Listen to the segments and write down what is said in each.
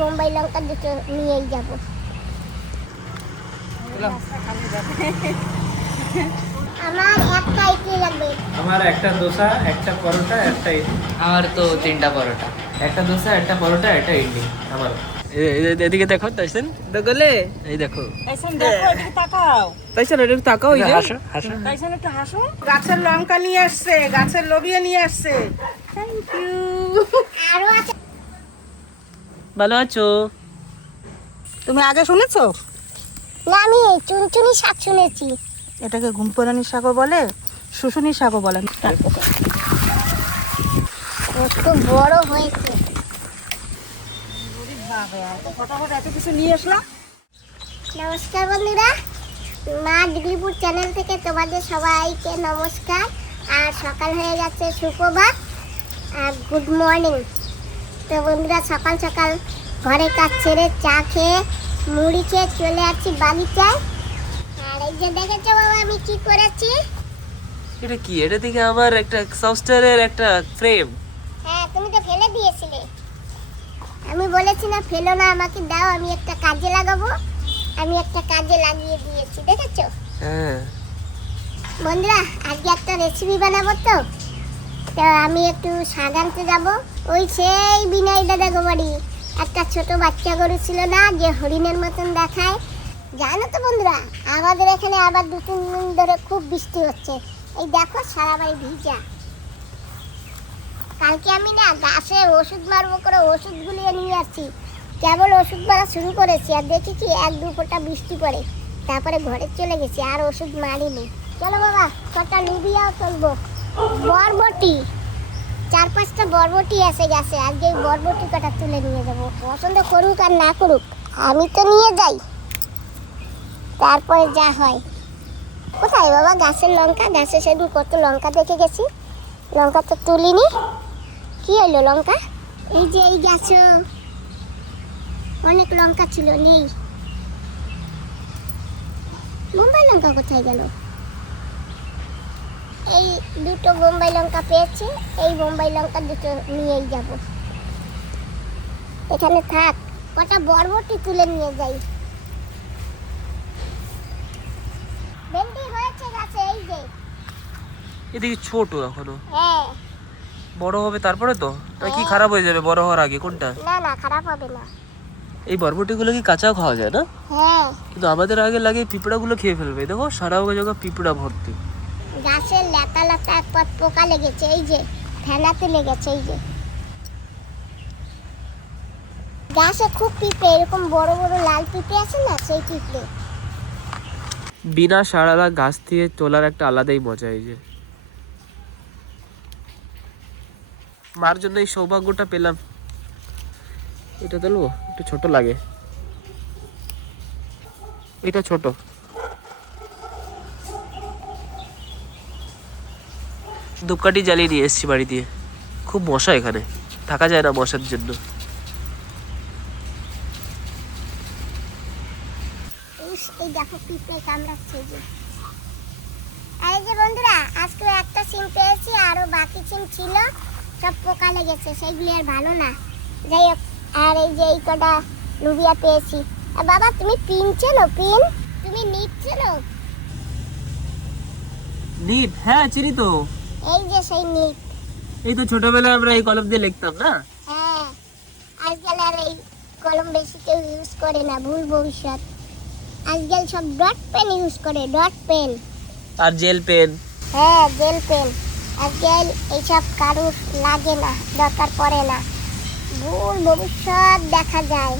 বোম্বাই লঙ্কা দুটো নিয়েই যাব। আমার একটা ইডলি লাগবে। আমার একটা দোসা, একটা পরোটা, একটা ইডলি। আমার তো 3টা পরোটা। একটা দোসা, একটা পরোটা, একটা ইডলি। আমার এদিকে দেখো তাইছেন, দেখলে এই দেখো তাইছেন দেখো, এদিকে তাকাও। তাইছেন একটু তাকাও, এই যে হাসো হাসো। তাইছেন একটু হাসো। গাছের লঙ্কা নিয়ে আসছে, গাছের লবিয়া নিয়ে আসছে। Thank you. আরো আছে। ভালো আছো? তুমি আগে শুনেছো? না, আমি চুনচুনি শাক শুনেছি। এটাকে ঘুমপোড়ানি শাকও বলে, শুশুনি শাকও বলে। কত বড় হয়েছে। ফটাফট এত কিছু নিয়ে আসলাম। নমস্কার বন্ধুরা, মা ডিগলিপুর চ্যানেল থেকে তোমাদের সবাইকে নমস্কার। আর সকাল হয়ে গেছে, সুপ্রভাত আর গুড মর্নিং। তো বন্ধুরা, সকাল সকাল ঘরে কাজ ছেড়ে চা খেয়ে মুড়ি খেয়ে চলে আসছি বাগিচায়। আর এই যে দেখেছো বাবা আমি কি করেছি? এটা কি? এটা থেকে আমার একটা সফটওয়্যারের একটা ফ্রেম। হ্যাঁ, তুমি তো ফেলে দিয়েছিলে। আমি বলেছি না ফেলো না, আমাকে দাও, আমি একটা কাজে লাগাবো। আমি একটা কাজে লাগিয়ে দিয়েছি, দেখেছো? হ্যাঁ। বন্ধুরা, আজকে একটা রেসিপি বানাবো। তো আমি একটু শাক আনতে যাবো। ওই সেই বিনয় দাদা বাড়ি একটা ছোট বাচ্চা গরু ছিল না, যে হরিণের মতন দেখায়। জানো তো বন্ধুরা, আমাদের এখানে আবার 2-3 দিন ধরে খুব বৃষ্টি হচ্ছে। এই দেখো সারা বাড়ি ভিজা। কালকে আমি না গাছে ওষুধ মারবো করে ওষুধ গুলিয়ে নিয়ে আসছি। কেবল ওষুধ মারা শুরু করেছি আর দেখি কি 1-2 ফোঁটা বৃষ্টি পড়ে, তারপরে ঘরে চলে গেছি, আর ওষুধ মারিনি। চলো বাবা, কটা লুবিয়াও তুলবো। বরবটি 4-5টা বরবটি এসে গেছে, আজকে এই বরবটি কটা তুলে নিয়ে যাবো। পছন্দ করুক আর না করুক, আমি তো নিয়ে যাই, তারপরে যা হয়। কোথায় বাবা গাছের লঙ্কা? গাছে সেদিন কত লঙ্কা দেখে গেছি, লঙ্কা তো তুলিনি। কি হলো লঙ্কা? এই যে এই গাছে অনেক লঙ্কা ছিল, নেই। বোম্বাই লঙ্কা কোথায় গেল? এই দুটো বোম্বাই লঙ্কা পেয়েছি, এই বোম্বাই লঙ্কা দুটো নিয়েই যাব। এখানে থাক, কটা বরবটি তুলে নিয়ে যাই। ভেন্ডি হয়েছে গাছে, এই যে। এদিকে ছোট এখনো, হ্যাঁ। বড় হবে তারপরে তো। তা কি খারাপ হয়ে যাবে বড় হওয়ার আগে? কোনটা? না না, খারাপ হবে না। এই বরবটিগুলো কি কাঁচাও খাওয়া যায় না? হ্যাঁ। কিন্তু আমাদের আগে লাগে পিঁপড়াগুলো খেয়ে ফেলবে। দেখো সারা জায়গা পিঁপড়া ভর্তি। গাছের লেতা লেতা একবার পোকা লেগেছে, এই যে ফেনাতে লেগেছে, এই যে। গাছে খুব পিঁপড়ে, এরকম বড় বড় লাল পিঁপড়ে আছে না, সেই পিঁপড়ে। বিনা সারালা গাছ থেকে তোলার একটা আলাদাই মজা। এই যে মার জন্য এই সৌভাগ্যটা পেলাম। এটা তুলবো, একটু ছোট লাগে, এটা ছোট। ধূপকাঠি জ্বালিয়ে নিয়ে এসছি বাড়ি দিয়ে। খুব মশা এখানে, থাকা যায় না মশার জন্য। এই দেখো পিঁপড়ে কামড়াচ্ছে, এই যে। আর এই যে বন্ধুরা, আজকে একটা সিম পেয়েছি, আরো বাকি সিম ছিল, সব পোকা লেগেছে, সেইগুলি আর ভালো না। যাই হোক, আর এই যে এই কটা লুবিয়া পেয়েছি। আর বাবা, তুমি পিন চেনো? পিন, তুমি নিপ চেনো? নিপ? হ্যাঁ চিনি তো। এই যে সেই নিপ। এই তো ছোটবেলায় আমরা এই কলম দিয়ে লিখতাম না। হ্যাঁ, আজকাল আর এই কলম বেশি কেউ ইউজ করে না, ভুল ভবিষ্যৎ। আজকাল সব ডট পেন ইউজ করে, ডট পেন। আর জেল পেন। হ্যাঁ, জেল পেন। আজকাল এইসব কারুর লাগে না, দরকার পড়ে না, ভুল ভবিষ্যৎ দেখা যায়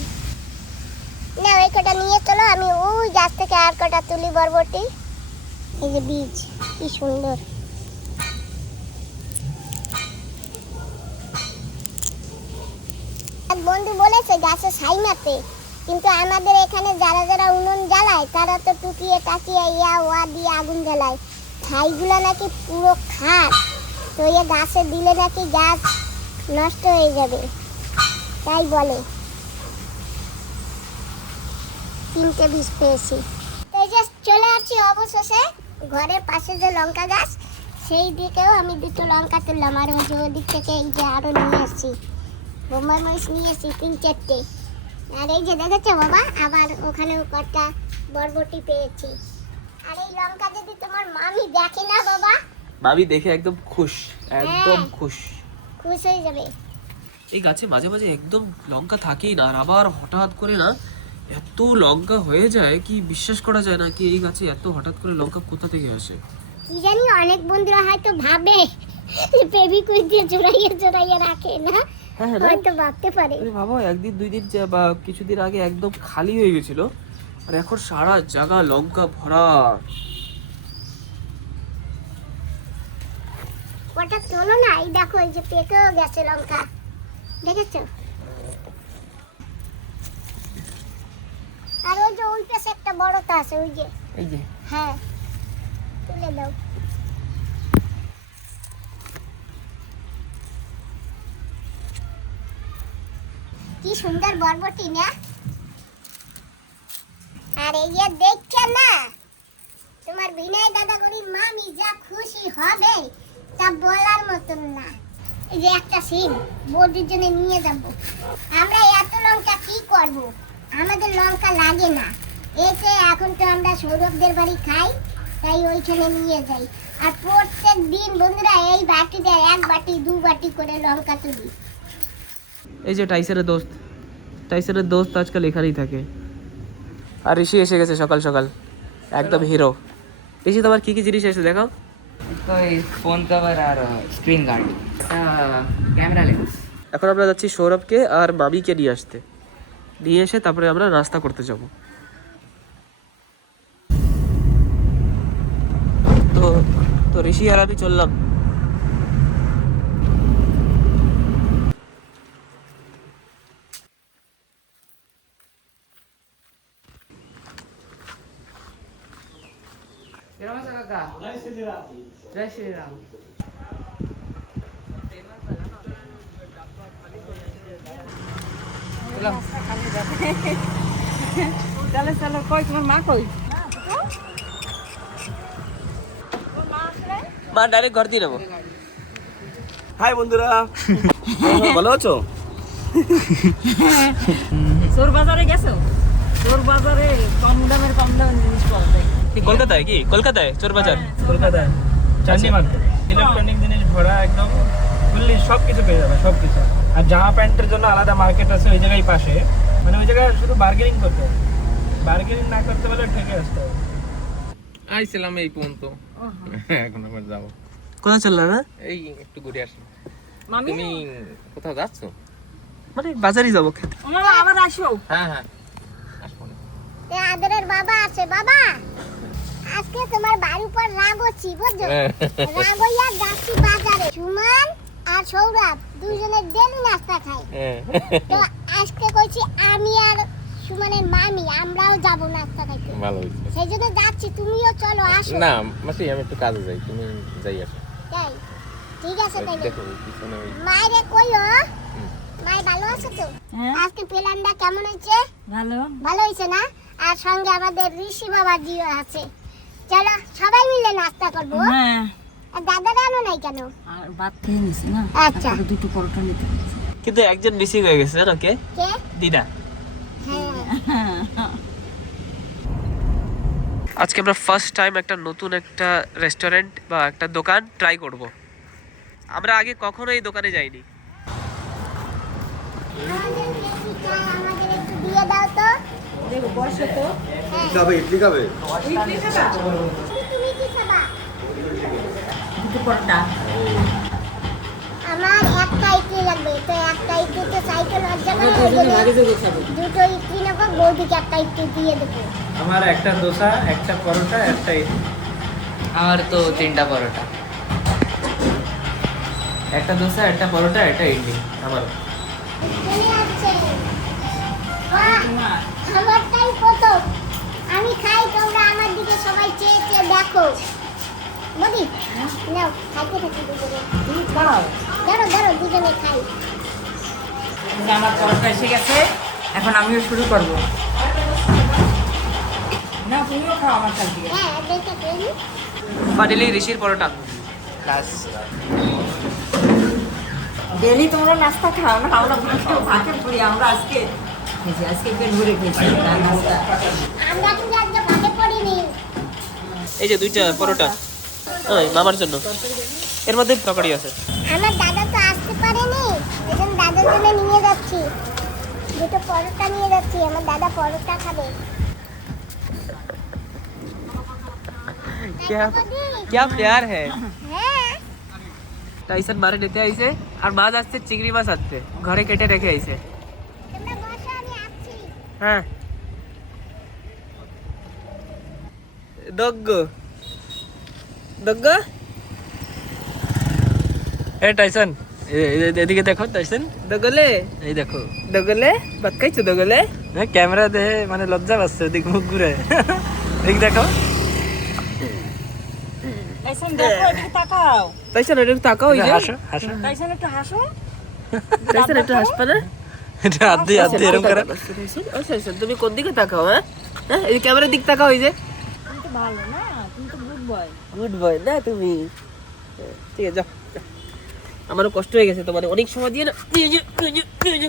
না। ওই কটা নিয়ে চলো, আমি ওই গাছ থেকে আর কটা তুলি বরবটি। এই যে বীজ, কি সুন্দর। এক বন্ধু বলেছে গাছে ছাই মারতে, কিন্তু আমাদের এখানে যারা যারা উনুন জ্বালায় তারা তো টুকিয়ে টাকিয়ে ইয়া ওয়া দিয়ে আগুন জ্বালায়। ছাইগুলো নাকি পুরো খাট, তো এ গাছে দিলে নাকি গাছ নষ্ট হয়ে যাবে, তাই বলে। 3টে বীজ পেয়েছি। তো এই যে চলে আসছি অবশেষে ঘরের পাশে যে লঙ্কা গাছ, সেই দিকেও আমি 2টো লঙ্কা তুললাম। আর ওই যে ওদিক থেকে এই যে আরো নিয়ে এসেছি, বোম্বাই মরিচ নিয়ে এসেছি 3-4টে। আর এই যে দেখেছো বাবা, আবার ওখানেও কটা বরবটি পেয়েছি। আর এই লঙ্কা যদি তোমার মামি দেখে না বাবা, ভাবি দেখে একদম খুশ, একদম খুশ খুশ হয়ে যাবে। এই গাছে মাঝে মাঝে একদম লঙ্কা থাকেই না, আর আবার হঠাৎ করে না এত লঙ্কা হয়ে যায় কি বিশ্বাস করা যায় না, কি এই গাছে এত হঠাৎ করে লঙ্কা কোথা থেকে আসে। কি জানি, অনেক বন্ধুরা হয়তো ভাবে ফেভিকুইক দিয়ে জড়াইয়ে জড়াইয়ে রাখে না, হ্যাঁ হ্যাঁ, হয়তো ভাবতে পারে। আরে ভাবো একদিন দুই দিন বা কিছুদিন আগে একদম খালি হয়ে গেছিল, আর এখন সারা জায়গা লঙ্কা ভরা। ওটা তোলো না, এই দেখো এই যে পেকেও গেছে লঙ্কা, দেখেছো? আর ওই যে ওই পাশে একটা বড়টা আছে, ওই যে, এই যে হ্যাঁ, তুলে দাও। কি সুন্দর বরবটি না? আর এই যে দেখছে না, তোমার বিনয় দাদা গরিব মামি যা খুশি হবে তা বলার মতন না। এই যে একটা সিম বৌদির জন্য নিয়ে যাব। আমরা এত লঙ্কা কি করব? আমাদের লঙ্কা লাগে না, এসে এখন তো আমরা সৌরভদের বাড়ি খাই, তাই ওইখানে নিয়ে যাই। আর প্রত্যেক দিন বন্ধুরা এই বাটিতে এক বাটি দু বাটি করে লঙ্কা তুলি। এই যে টাইসারের দোস্ত, টাইসারের দোস্ত আজকাল এখানেই থাকে। আর ঋষি এসে গেছে সকাল সকাল, একদম হিরো। ঋষি তোমার কি কি জিনিস এসে দেখাও। তো এই ফোন কভার আর স্ক্রিন গার্ড, এটা ক্যামেরা লেন্স। এখন আমরা যাচ্ছি সৌরভকে আর মামিকে নিয়ে আসতে, নিয়ে এসে তারপরে আমরা নাস্তা করতে যাব। তো তো ঋষি আর আমি চললাম। জয় শ্রীরাম। চলো চলো, কই তোমার মা কই? মা ডাইরেক্ট ঘর দিয়ে নেবো। হাই বন্ধুরা, ভালো আছো? চোর বাজারে গেছো? চোর বাজারে কম দামের জিনিস পাওয়া যায়। কি কলকাতায়? কি কলকাতায় চোর বাজার? কলকাতায় চাঁদনি মার্কেট, ইলেকট্রনিক জিনিস ভরা একদম ফুললি সব কিছু পেয়ে যাবে, সব কিছু। আর জামা প্যান্টের জন্য আলাদা মার্কেট আছে ওই জায়গায় পাশে, মানে ওই জায়গায় শুধু বার্গেনিং করতে হবে, বার্গেনিং না করতে পারলে ঠেকে আসতে হবে। আইছিলাম এই পর্যন্ত, এখন আবার যাবো। কোথায় চললা না? এই একটু ঘুরে আসি। মামি, তুমি কোথাও যাচ্ছ? মানে বাজারই যাবো খেতে। ওনারা আবার আসো। হ্যাঁ হ্যাঁ, আসবো না। এ আদরের বাবা আছে। বাবা, আজকে তোমার বাড়ির উপর রাগ হচ্ছি, বুঝছো? রাগ হইয়া যাচ্ছি বাজারে। সুমন আর সৌরভ দুজনে ডেলি নাস্তা খাই, তো আজকে কইছি আমি আর সুমনের মামি আমরাও যাব নাস্তা খাইতে। ভালো হয়েছে। সেই জন্য যাচ্ছি, তুমিও চলো, আসো। না মাসি, আমি একটু কাজে যাই, তুমি যাই আসো। তাই ঠিক আছে, তাইলে দেখো ওই পিছনে ওই মায়েরে কইও। মাই ভালো আছে তো? আজকে প্ল্যানটা কেমন হয়েছে? ভালো। ভালো হয়েছে না? আর সঙ্গে আমাদের ঋষি বাবা জিও আছে। চলো সবাই মিলে নাস্তা করবো। হ্যাঁ, আর দাদারা আনো নাই কেন? আর ভাত খেয়ে নিছি না, আচ্ছা। তারপরে দুটো পরোটা নিতে বলছি। কিন্তু একজন মিসিং হয়ে গেছে জানো কে? কে? দিদা। হ্যাঁ, আজকে আমরা ফার্স্ট টাইম একটা নতুন একটা রেস্টুরেন্ট বা একটা দোকান ট্রাই করব। আমরা আগে কখনো এই দোকানে যাইনি। আমাদের বেশি চাই, আমাদের একটু দিয়ে দাও তো। দেখো বসো তো। হ্যাঁ। খাবে ইডলি খাবে? ইডলি খাবা? তুমি কি খাবা? দুটো পরোটা। আমার একটা ইডলি লাগবে, তো একটা ইডলি তো চাইতে লজ্জা করে, ওই জন্য দুটো ইডলি নেবো, বৌদিকে একটা ইডলি দিয়ে দেবো। আমার একটা দোসা, একটা পরোটা, একটা ইডলি। আমার তো 3টা পরোটা। একটা দোসা, একটা পরোটা, একটা ইডলি আমারও। চলে যাচ্ছে। বাহ, আমারটাই প্রথম। আমি খাই, তোমরা আমার দিকে সবাই চেয়ে চেয়ে দেখো। বৌদি নাও, খাইতে থাকি দুজনে। তুমি খাও। ধরো ধরো, দুজনে খাই। আমার পরোটা এসে গেছে, এখন আমিও শুরু করব। না, তুমিও খাও আমার কাছ থেকে। হ্যাঁ, দেখে তৈরি। ফাইনালি ঋষির পরোটা। ডেলি তোমরা নাস্তা খাও না, আমরা ভাগে পড়ি। আমরা আজকে খেয়েছি, আজকে পেট ভরে খেয়েছি নাস্তা। আমরা কিন্তু আজকে ভাগে পড়িনি। এই যে 2টা পরোটা ওই মামার জন্য, এর মধ্যে তরকারি আছে। আমার দাদা তো আসতে পারেনি, এখন দাদার জন্য নিয়ে যাচ্ছি। 2টো পরোটা নিয়ে যাচ্ছি, আমার দাদা পরোটা খাবে। क्या क्या प्यार है। হ্যাঁ, টাইসন মারে নিতে আইছে আর মাছ আসছে, চিংড়ি মাছ আসছে, ঘরে কেটে রেখে আইছে। তোমরা বসো, আমি আসছি। হ্যাঁ দগ্গ দগ্গ, এ টাইসন এদিকে দেখো টাইসন, দগলে এই দেখো, দগলে বাক্কাইছো, দগলে ক্যামেরা দেখে মানে লজ্জা পাচ্ছে, ওদিক মুখ ঘুরে এদিক দেখো। টাইসন দেখো, এদিকে তাকাও। টাইসন একটু তাকাও, এই যে হাসো হাসো, টাইসন একটু হাসো। টাইসন একটু হাসপা না, এটা আদি আদি এরকম করে। টাইসন তুমি কোন দিকে তাকাও? হ্যাঁ হ্যাঁ, এই ক্যামেরার দিক তাকাও, এই যে তুমি তো ভালো না, তুমি তো গুড বয়। গুড বয় না তুমি। ঠিক আছে যাও যাও। আমারও কষ্ট হয়ে গেছে, তোমার অনেক সময় দিয়ে না,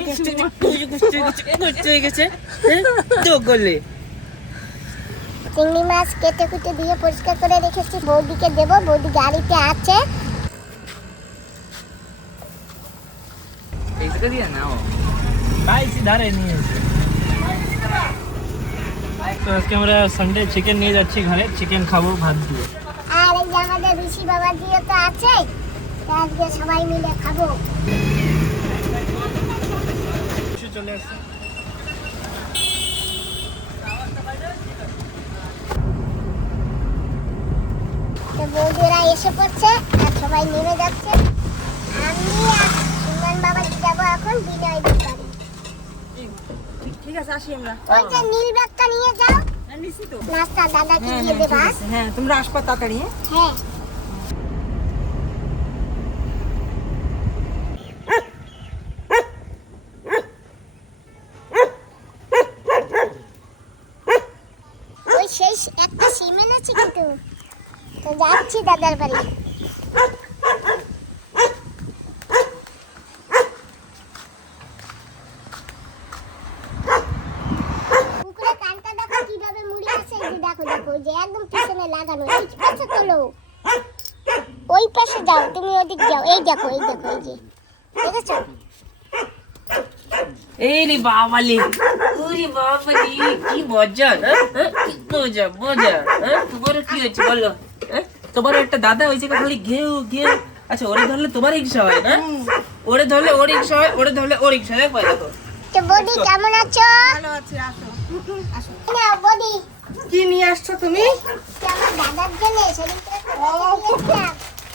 কষ্ট হয়ে গেছে। দগলে চিংড়ি মাছ কেটে কুটে দিয়ে পরিষ্কার করে রেখেছি, বৌদিকে দেবো, বৌদি গাড়িতে আছে। एक जगह दिया ना वो ভাই সিধারে নিয়ে এসে। তো আজকে আমরা সানডে চিকেন নিয়ে যাচ্ছি ঘরে, চিকেন খাবো ভাত দিয়ে। আর এই যে আমাদের ঋষি বাবা দিয়ে তো আছে, তো আজকে সবাই মিলে খাবো। চলে আসছে। তো বৌদিরা এসে পড়ছে আর সবাই নেমে যাচ্ছে। আমি আর সুমন বাবা যাবো এখন বিনয়দের বাড়ি। ঠিক আছে, আসি আমরা। ওই যে নীল ব্যাগটা নিয়ে যাও, হ্যাঁ, নিচ্ছি তো। নাস্তা দাদাকে হ্যাঁ, দিয়ে হ্যাঁ, দেবা। ঠিক আছে। হ্যাঁ, তোমরা আসবা তাড়াতাড়ি। হ্যাঁ? হ্যাঁ, ওই সেই একটা সিমেন আছে কিন্তু, তো যাচ্ছি দাদার বাড়ি। পুকুরে কানটা দেখো কিভাবে মুড়ি আছে, এই যে দেখো দেখো, ওই যে একদম পিছনে লাগানো। এই পাশে চলো, ওই পাশে যাও, তুমি ওদিক যাও। এই দেখো এই দেখো, এই যে দেখেছো? এই রে বাবালে, ওরে বাবালে, কি মজা না, কি মজা মজা। তোমার কি হয়েছে বলো? তোমার একটা দাদা ওই জায়গায় খালি ঘেউ ঘেউ। আচ্ছা ওরে ধরলে তোমার রিক্সা হয় না, ওরে ধরলে ওর রিক্সা হয়, ওরে ধরলে ওর রিক্সা হয়। দেখো তো বৌদি কেমন আছো? ভালো আছি, আসো। আসো। না বৌদি, কি নিয়ে আসছো তুমি? আমার দাদার জন্য সেদিনকে দিয়েছিলাম।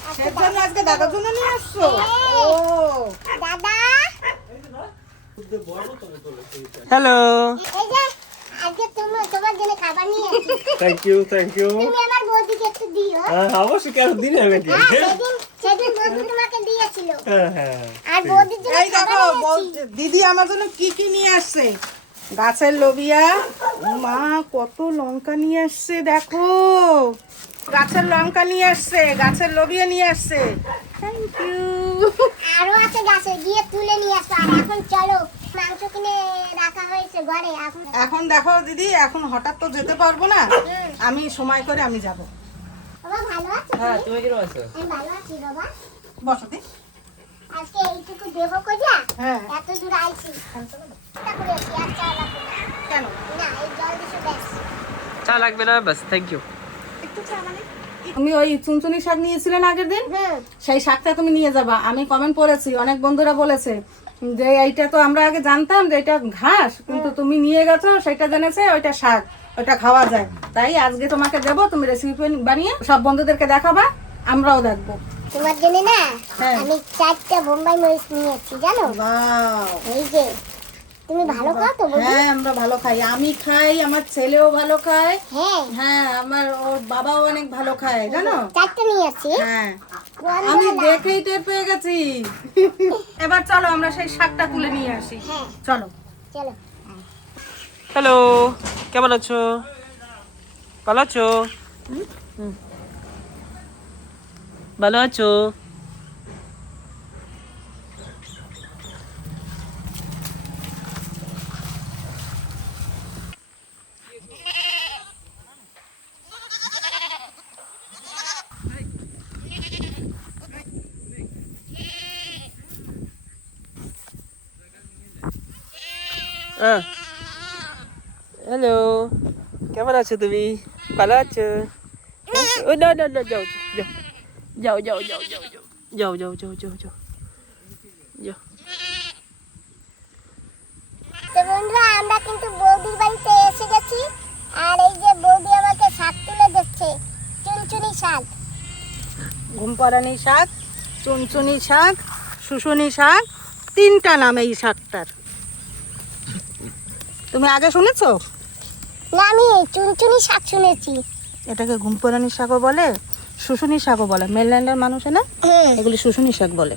আজকে এর জন্য আজকে দাদার জন্য নিয়ে আসছো? হ্যাঁ। ও দাদা, হ্যালো, এই যে আজকে তোমার জন্য খাবার নিয়ে এসেছি। Thank you thank you. তুমি আমার বৌদিকে একটু দিও। অবশ্যই, কেন দিন নাকি? হ্যাঁ, সেদিন বৌদি তোমাকে দিয়েছিল। হ্যাঁ হ্যাঁ। আর বৌদির জন্য এই দেখো, খাবার এনেছি। দিদি আমার জন্য কি কি নিয়ে আসছে। গাছের লোবিয়া, মা কত লঙ্কা নিয়ে আসছে দেখো। গাছের লঙ্কা নিয়ে আসছে, গাছের লোবিয়া নিয়ে আসছে। Thank you. আরো আছে গাছে, গিয়ে তুলে নিয়ে আসো। আর এখন চলো, মাংস কিনে রাখা হয়েছে ঘরে। এখন দেখো দিদি, এখন হঠাৎ তো যেতে পারবো না, আমি সময় করে আমি যাব। বাবা ভালো আছো? হ্যাঁ তুমি কিরকম আছো? আমি ভালো আছি বাবা। বসতি। আজকে এইটুকু দেবো কইয়া হ্যাঁ। এত দূর আইছি। চিন্তা করে আছি, আর চা লাগবে না। কেন? না, এই জল দিছো ব্যাস। চা লাগবে না, বাস থ্যাংক ইউ। তুমি ওই চুনচুনি শাক নিয়েছিলেন আগের দিন, সেই শাকটা তুমি নিয়ে যাবা। আমি কমেন্ট করেছি, অনেক বন্ধুরা বলেছে যে এইটা তো আমরা আগে জানতাম যে এটা ঘাস, কিন্তু তুমি নিয়ে গেছো সেটা জেনেছে ওইটা শাক, ওইটা খাওয়া যায়। তাই আজকে তোমাকে দেবো, তুমি রেসিপি বানিয়ে সব বন্ধুদেরকে দেখাবা, আমরাও দেখবো। তোমার জন্য না হ্যাঁ। আমি 4টা বোম্বাই মরিচ নিয়ে এসেছি জানো। বাহ। এই যে, তুমি ভালো খাও তো বৌদি? হ্যাঁ, আমরা ভালো খাই, আমি খাই, আমার ছেলেও ভালো খায়। হ্যাঁ, হ্যাঁ, আমার ওর বাবাও অনেক ভালো খায় জানো। 4টা নিয়ে আসছি। হ্যাঁ, কোন আমি বেলা? দেখেই টের পেয়ে গেছি। এবার চলো আমরা সেই শাকটা তুলে নিয়ে আসি। হ্যাঁ, চলো। চলো। হ্যালো, কেমন আছো? ভালো আছো? ভালো আছো? হ্যালো, কেমন আছো তুমি? ভালো আছো? ও না না না, যাও যাও যাও যাও যাও যাও যাও যাও যাও যাও যাও। তো বন্ধুরা আমরা কিন্তু বৌদির বাড়িতে এসে গেছি, আর এই যে বৌদি আমাকে শাক তুলে দিচ্ছে, চুনচুনি শাক। ঘুমপাড়ানি শাক, চুনচুনি শাক, শুশুনি শাক, 3টা নাম এই শাকটার। তুমি আগে শুনেছো? না, আমি চুনচুনি শাক শুনেছি। এটাকে ঘুমপাড়ানি শাকও বলে, শুশুনি শাকও বলে। মেনল্যান্ডের মানুষে না এগুলি শুশুনি শাক বলে।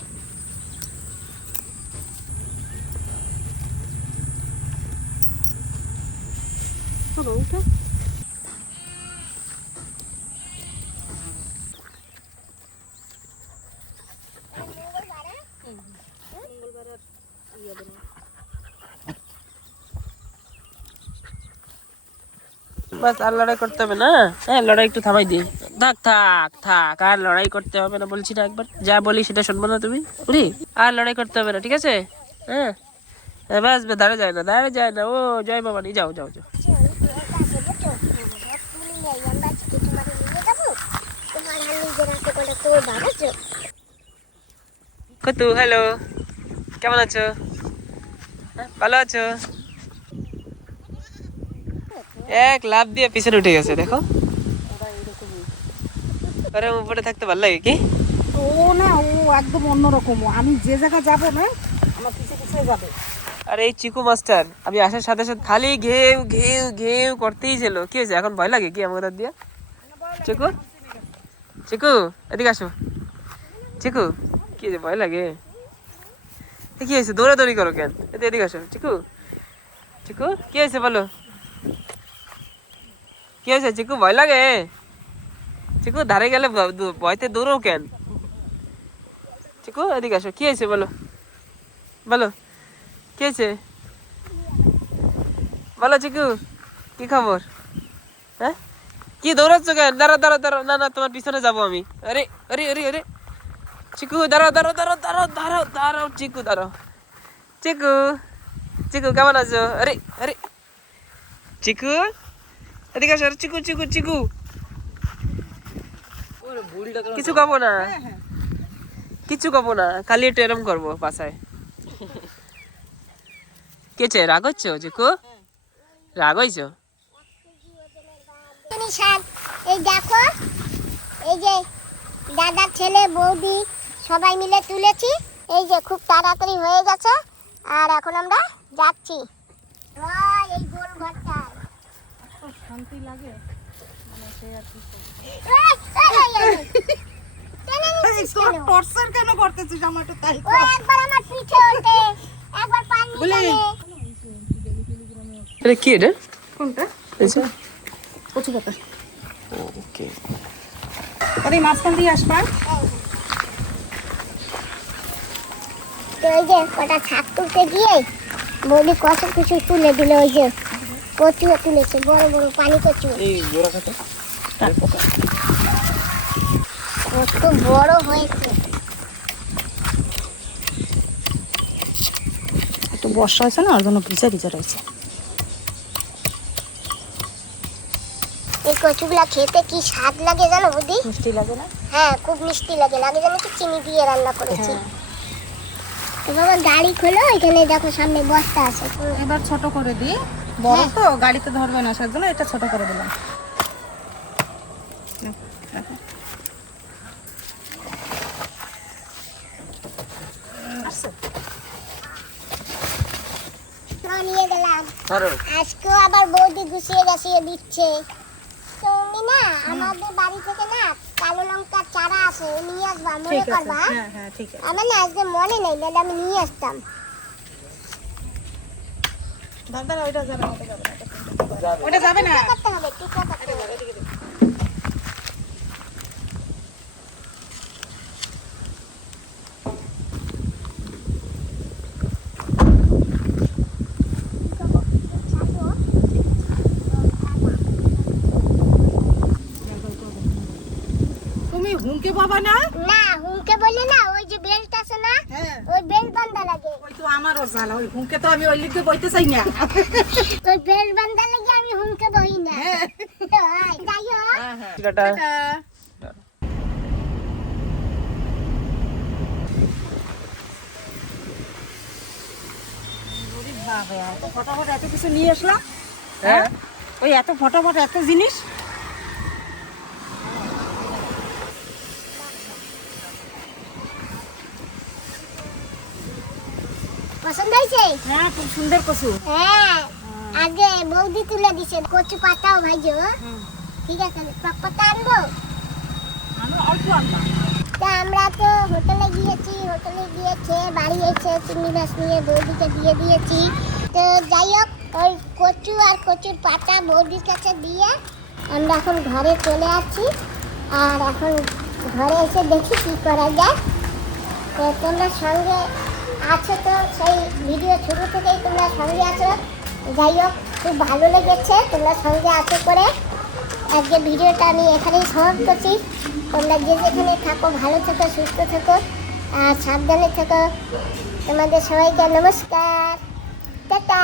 বাস, আর লড়াই করতে হবে না। হ্যাঁ, লড়াই একটু থামাই দিই। থাক থাক থাক, আর লড়াই করতে হবে না বলছি না একবার। যা বলি সেটা শুনবো না তুমি? বুঝলি, আর লড়াই করতে হবে না, ঠিক আছে? হ্যাঁ, বাস, দাঁড়া যায় না, দাঁড়া যায় না। ও জয় বাবানি, যাও যাও যাও। কতু, হ্যালো, কেমন আছো? ভালো আছো? এক লাফ দিয়ে পিছনে উঠে গেছে, দেখো। আরে উপরে থাকতে ভালো লাগে কি? ও না, ও একদম অন্যরকম। আমি যে জায়গা যাবো না, আমার পিছে পিছে যাবে। আর এই চিকু মাস্টার আমি আসার সাথে সাথে খালি ঘেউ ঘেউ ঘেউ করতেই ছিল। কি হয়েছে, এখন ভয় লাগে কি আমার হাত দিয়ে? চিকু, চিকু এদিকে আসো। চিকু, কি হয়েছে, ভয় লাগে? কি হয়েছে, দৌড়াদৌড়ি করো কেন? এদিকে আসো। চিকু, চিকু কি হয়েছে বলো? কি হয়েছে চিকু, ভয় লাগে? চিকু, ধারে গেলে ভয়তে দৌড়ো কেন? চিকু এদিকে আসো, কি হয়েছে বলো, বলো কি হয়েছে বলো। চিকু, কি খবর? হ্যাঁ, কি দৌড়াচ্ছ কেন? দাঁড়াও দাঁড়াও দাঁড়াও, না না, তোমার পিছনে যাবো আমি। আরে আরে আরে আরে, চিকু দাঁড়াও দাঁড়াও দাঁড়াও দাঁড়াও দাঁড়াও দাঁড়াও, চিকু দাঁড়াও। চিকু, চিকু কেমন আছো? আরে আরে, চিকু এদিকে আসো। আরে চিকু চিকু চিকু, কিছু খাবো না, কিছু খাবো না, খালি একটু এরম করবো পাশায়। কেছে, রাগ হচ্ছো চিকু? রাগ হইছো? চুনচুনি শাক, এই দেখো, এই যে দাদার ছেলে বৌদি সবাই মিলে তুলেছি। এই যে খুব তাড়াতাড়ি হয়ে গেছে, আর এখন আমরা যাচ্ছি। এই গোল ঘরটা শান্তি লাগে মানে সে আর কি। টর্চার কেন করতেছিস আমাকে? তাই ও একবার আমার পিঠে ওঠে, একবার পানি টানে। এটা কি এটা? কোনটা? আচ্ছা, কচু পাতা। ওকে। আরে মাঝখান দিয়ে আসবা। তো এই যে কটা শাক তুলতে গিয়ে বৌদি কত কিছু তুলে দিল। ওই যে কচুও তুলেছে, বড় বড় পানি কচু। এই জোড়া খাতে কত বড় হয়েছে। একটু বর্ষা হয়েছে না, ওর জন্য ভিজা ভিজা রয়েছে। এই কচুগুলা খেতে কি স্বাদ লাগে জানো বৌদি? মিষ্টি লাগে না? হ্যাঁ, খুব মিষ্টি লাগে। লাগে জানো কি, চিনি দিয়ে রান্না করেছি। তো বাবা গাড়ি খোলো, এখানে দেখো সামনে বস্তা আছে। এবার ছোট করে দিই, বড় তো গাড়িতে ধরবে না, সেজন্য এটা ছোট করে দিলাম। নিয়ে গেলাম। আজকেও আবার বৌদি গুছিয়ে গাছিয়ে দিচ্ছে। তুমি না আমাদের বাড়ি থেকে না কালো লঙ্কার চারা আছে, নিয়ে আসবা, মনে করবা। হ্যাঁ হ্যাঁ ঠিক আছে। আমার না আজকে মনে নেই, নাহলে আমি নিয়ে আসতাম। দাদা ওইটা যাবে না, ওটা যাবে না। করতে হবে, টুকরা করতে হবে। তুমি হুমকে পাবা না? না, হুমকি হুঁকে বলি না, ওই যে বেল্ট আছে না, হ্যাঁ ওই বেল্ট বান্ধা লাগে। ওই তো আমারও জানা, ওই হুঁকে তো আমি ওই লিখে বইতে চাই না। ওই বেল্ট বান্ধা লাগে আমি হুঁকে বই না। ভাই, যাই হোক, টাটা। ফটাফট এত কিছু নিয়ে আসলাম, হ্যাঁ ওই এত ফটাফট এত জিনিস। পছন্দ হয়েছে? হ্যাঁ খুব সুন্দর কচু। হ্যাঁ, আগে বৌদি তুলে দিছে, কচু পাতাও ভাইজো। ঠিক আছে, টক পাতা আনবো। আমি অল্প আনলাম। তা আমরা তো হোটেলে গিয়েছি, হোটেলে গিয়ে খেয়ে বাড়ি এসে চিংড়ি মাছ নিয়ে বৌদিকে দিয়ে দিয়েছি। তো যাই হোক, ওই কচু আর কচুর পাতা বৌদির কাছে দিয়ে আমরা এখন ঘরে চলে আসছি। আর এখন ঘরে এসে দেখি কী করা যায়। তো তোমরা সঙ্গে আছো, তো সেই ভিডিও শুরু থেকেই তোমরা সঙ্গে আছো। যাই হোক, খুব ভালো লেগেছে তোমরা সঙ্গে আছো করে। আজকে ভিডিওটা আমি এখানেই সমাপ্ত করছি। তোমরা যে যেখানে থাকো ভালো থেকো, সুস্থ থেকো আর সাবধানে থেকো। তোমাদের সবাইকে নমস্কার, টাটা।